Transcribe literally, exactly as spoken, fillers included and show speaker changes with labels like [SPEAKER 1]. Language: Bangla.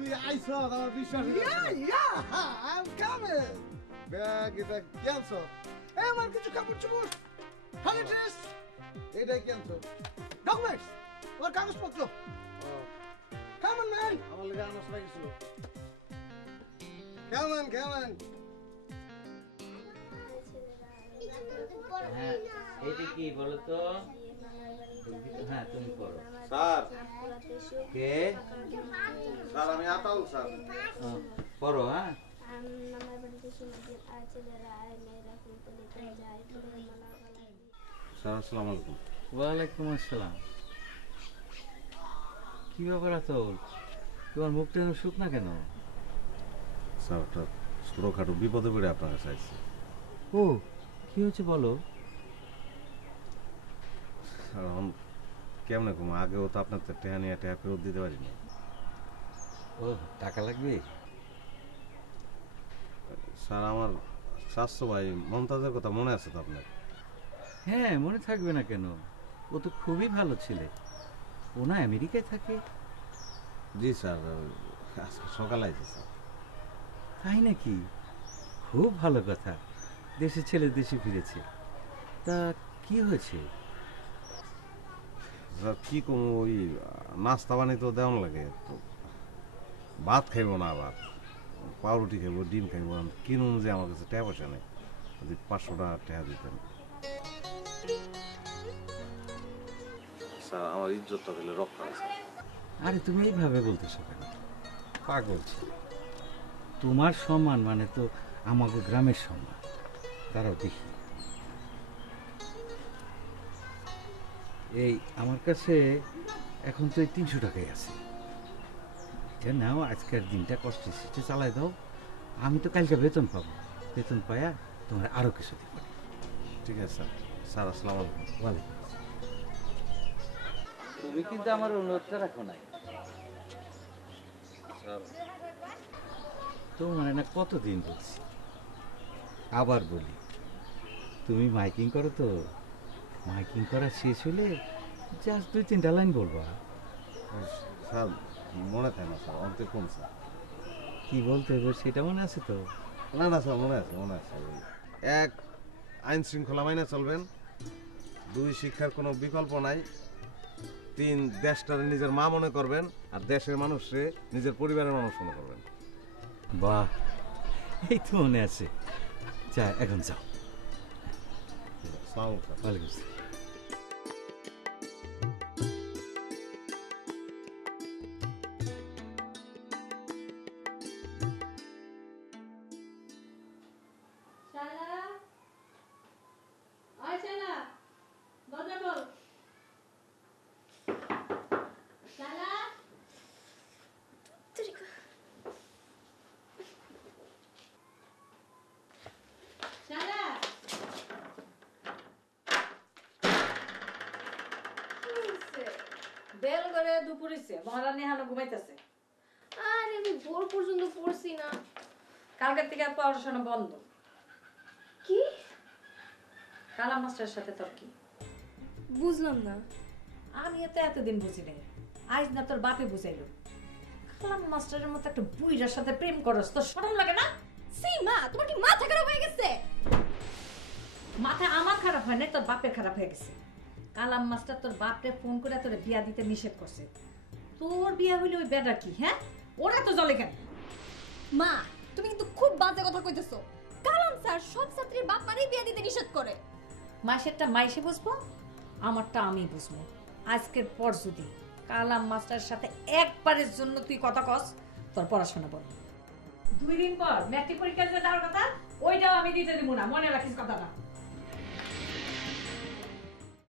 [SPEAKER 1] তুই আইছ আমার বিশ্বাস
[SPEAKER 2] yeah yeah I am coming
[SPEAKER 1] bag এটা ক্যান্সর
[SPEAKER 2] এই আমার কিছু কাপড় চোপড় খালি ড্রেস
[SPEAKER 1] এটাই ক্যান্সর
[SPEAKER 2] ডকুমেন্টস ওর কাগজপত্র কামন ম্যান
[SPEAKER 1] আমার লেগে আনাস লাগিয়েছিল কেমন কেমন
[SPEAKER 3] হ্যাঁ এটা কি বলো তো হ্যাঁ তুমি পড়ো
[SPEAKER 1] স্যার
[SPEAKER 3] কে
[SPEAKER 1] স্যার আমি আতাউল স্যার
[SPEAKER 3] পড়ো হ্যাঁ
[SPEAKER 1] স্যার আসসালামু আলাইকুম
[SPEAKER 3] ওয়ালাইকুম আসসালাম কি ব্যাপার আতাউল তোমার মুখটা এরকম শুকনা কেন
[SPEAKER 1] স্যার একটা ছোটখাটো বিপদে পড়ে আপনার কাছে আসছি
[SPEAKER 3] ও কি হয়েছে বলো
[SPEAKER 1] স্যার এখন কেমন কম আগেও তো আপনার তো টেহা নিয়ে টেহা ফেরত দিতে পারিনি
[SPEAKER 3] ও টাকা লাগবে
[SPEAKER 1] স্যার আমার স্বাস্থ্য ভাই মমতাজের কথা মনে আছে তো আপনার
[SPEAKER 3] হ্যাঁ মনে থাকবে না কেন ও তো খুবই ভালো ছেলে ও না আমেরিকায় থাকে
[SPEAKER 1] জি স্যার আজকে সকালে আইছি স্যার
[SPEAKER 3] তাই নাকি খুব ভালো কথা দেশের ছেলে দেশে ফিরেছে তা কি হয়েছে
[SPEAKER 1] স্যার কী কম ওই নাস্তা বানি তো দেওয়ান লাগে তো ভাত খাইব না আবার পাউরুটি খাইব ডিম খাইব কিনুন যে আমার কাছে টাকা পয়সা নেই যদি পাঁচশো টাকা টাকা দিতেন স্যার আমার ইজ্জতটা দিলে রক্ষা আছে
[SPEAKER 3] আরে তুমি এইভাবে বলতেছো কেন পাগল ছিল তোমার সম্মান মানে তো আমাকে গ্রামের সম্মান তারাও দেখি এই আমার কাছে এখন তো এই তিনশো টাকাই আছে এটা নাও আজকের দিনটা কষ্টে সেটা চালাই দাও আমি তো কালকে বেতন পাবো বেতন পায়া তোমার আরো কিছু দিব
[SPEAKER 1] ঠিক আছে স্যার স্যার আসসালামু আলাইকুম
[SPEAKER 3] ওয়ালাইকুম তুমি কিন্তু আমার অনুরোধটা রাখো নাই
[SPEAKER 1] স্যার
[SPEAKER 3] তো মানে না কতদিন বলছি আবার বলি তুমি মাইকিং করো তো মাইকিং করা শেষ হলে জাস্ট দুই তিনটা লাইন বলবা
[SPEAKER 1] স্যার মনে থাকে না স্যার অন্তে কোন স্যার
[SPEAKER 3] কি বলতে হবে সেটা মনে আছে তো
[SPEAKER 1] না না স্যার মনে আছে মনে আছে ওই এক আইন শৃঙ্খলা মাইনে চলবেন দুই শিক্ষার কোনো বিকল্প নাই তিন দেশটারে নিজের মা মনে করবেন আর দেশের মানুষকে নিজের পরিবারের মানুষ মনে করবেন
[SPEAKER 3] বাহ এই তো মনে আছে যা এখন যাও
[SPEAKER 1] সালাম স্যার
[SPEAKER 3] ওয়ালাইকুম আসসালাম
[SPEAKER 4] বেল করে দুপুরিছে মহারানী হানো ঘুমাইতেছে
[SPEAKER 5] আরে আমি ভোর পর্যন্ত পড়ছি না
[SPEAKER 4] কালকের থেকে পড়াশোনা বন্ধ
[SPEAKER 5] কি
[SPEAKER 4] কালাম মাস্টারের সাথে তোর কি
[SPEAKER 5] বুঝলাম না
[SPEAKER 4] আমি তো এতদিন বুঝি নাই আজ না তোর বাপে বুঝাইলো কালাম মাস্টারের মতো একটা বুইড়ার সাথে প্রেম করস তোর শরম লাগে না
[SPEAKER 5] সি মা তোমার কি মাথা খারাপ হয়ে গেছে
[SPEAKER 4] মাথা আমার খারাপ হয় না তোর বাপের খারাপ হয়ে গেছে কালাম মাস্টার তোর বাপরে ফোন করে তোর বিয়া দিতে নিষেধ করছে তোর বিয়া হইলে ওই বেটা কি হ্যাঁ ওরা তো জলে কেন
[SPEAKER 5] মা তুমি কিন্তু খুব বাজে কথা কইতেছো কালাম স্যার সব ছাত্রীর বাপ মারেই বিয়ে দিতে নিষেধ করে
[SPEAKER 4] মাসেরটা মাইসে বুঝবো আমারটা আমি বুঝবো আজকের পর যদি কালাম মাস্টারের সাথে একবারের জন্য তুই কথা কস তোর পড়াশোনা বল দুই দিন পর ম্যাট্রিক পরীক্ষা যে দেওয়ার কথা ওইটাও আমি দিতে দিব না মনে রাখিস কথাটা